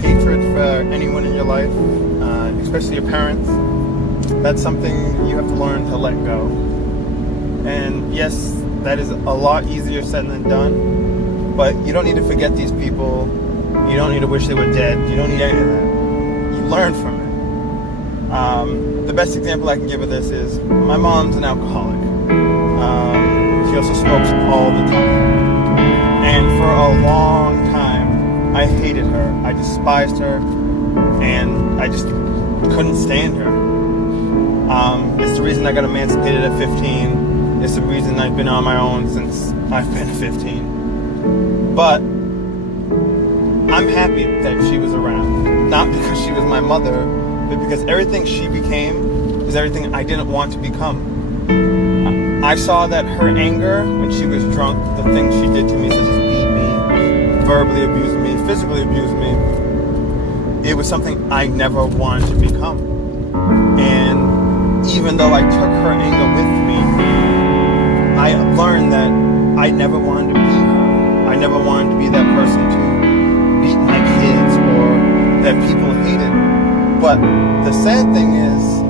hatred for anyone in your life, especially your parents, that's something you have to learn to let go. And yes, that is a lot easier said than done, but you don't need to forget these people. You don't need to wish they were dead. You don't need any of that. You learn from it. The best example I can give of this is my mom's an alcoholic. She also smokes all the time. And for a long time, I hated her. I despised her. And I just couldn't stand her. It's the reason I got emancipated at 15. It's the reason I've been on my own since I've been 15. But I'm happy that she was around. Not because she was my mother, but because everything she became is everything I didn't want to become. I saw that her anger when she was drunk, the things she did to me, such as beat me, verbally abuse me, physically abuse me, it was something I never wanted to become. And even though I took her anger with me, I learned that I never wanted to be her. I never wanted to be that person to beat my kids or that people hated. But the sad thing is,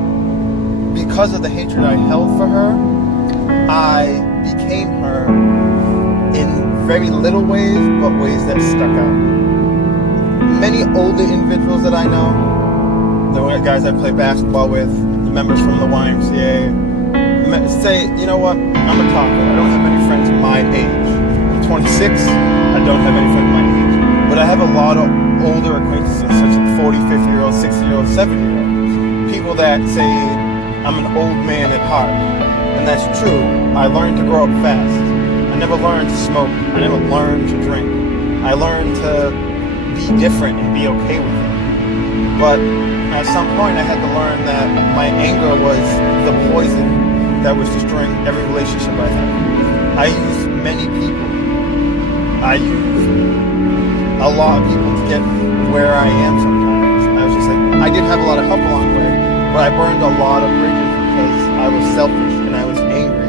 because of the hatred I held for her, I became her in very little ways, but ways that stuck out. Many older individuals that I know, the guys I play basketball with, the members from the YMCA, say, you know what, I'm a talker. I don't have many friends my age. I'm 26, I don't have any friends my age. But I have a lot of older acquaintances, such as 40, 50-year-olds, 60-year-olds, 70-year-olds. People that say I'm an old man at heart. And that's true. I learned to grow up fast. I never learned to smoke. I never learned to drink. I learned to be different and be okay with it. But at some point I had to learn that my anger was the poison that was destroying every relationship I had. I used many people. I used a lot of people to get where I am sometimes. I was just like, I did have a lot of help along the way, but I burned a lot of bridges because I was selfish and I was angry.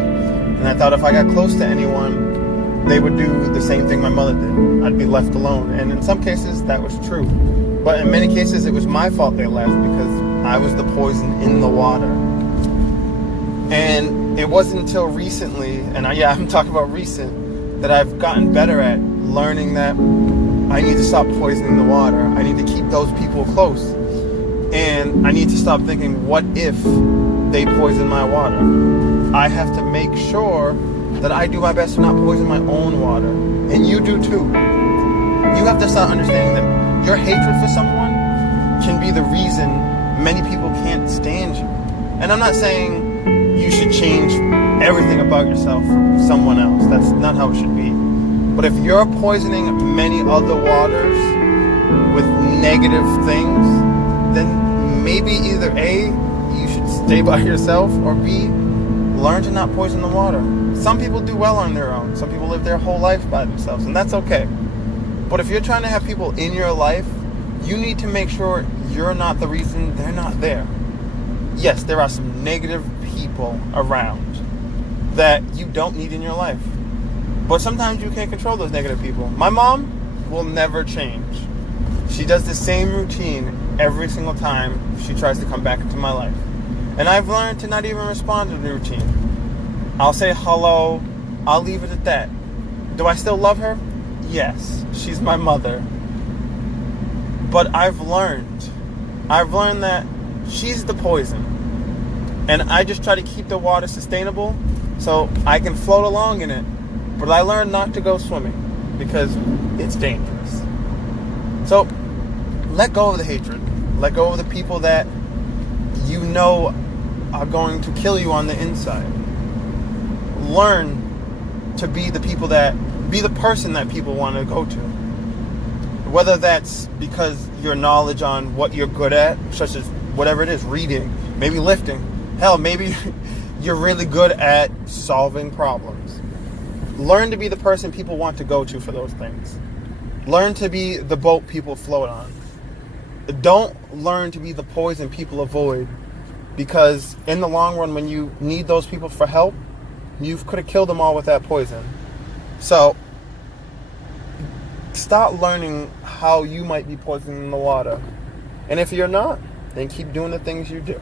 And I thought if I got close to anyone, they would do the same thing my mother did. I'd be left alone. And in some cases, that was true. But in many cases, it was my fault they left because I was the poison in the water. And it wasn't until recently, and I'm talking about recent, that I've gotten better at learning that I need to stop poisoning the water. I need to keep those people close. And I need to stop thinking, what if they poison my water? I have to make sure that I do my best to not poison my own water. And you do too. You have to start understanding that your hatred for someone can be the reason many people can't stand you. And I'm not saying you should change everything about yourself for someone else. That's not how it should be. But if you're poisoning many other waters with negative things, then maybe either A, you should stay by yourself, or B, learn to not poison the water. Some people do well on their own. Some people live their whole life by themselves, and that's okay. But if you're trying to have people in your life, you need to make sure you're not the reason they're not there. Yes, there are some negative people around that you don't need in your life. But sometimes you can't control those negative people. My mom will never change. She does the same routine every single time she tries to come back into my life. And I've learned to not even respond to the routine. I'll say hello. I'll leave it at that. Do I still love her? Yes. She's my mother. But I've learned that she's the poison. And I just try to keep the water sustainable so I can float along in it. But I learned not to go swimming because it's dangerous. So let go of the hatred. Let go of the people that you know are going to kill you on the inside. Learn to be the person that people want to go to. Whether that's because your knowledge on what you're good at, such as whatever it is, reading, maybe lifting. Hell, maybe you're really good at solving problems. Learn to be the person people want to go to for those things. Learn to be the boat people float on. Don't learn to be the poison people avoid, because in the long run, when you need those people for help, you could have killed them all with that poison. So, start learning how you might be poisoning the water. And if you're not, then keep doing the things you do.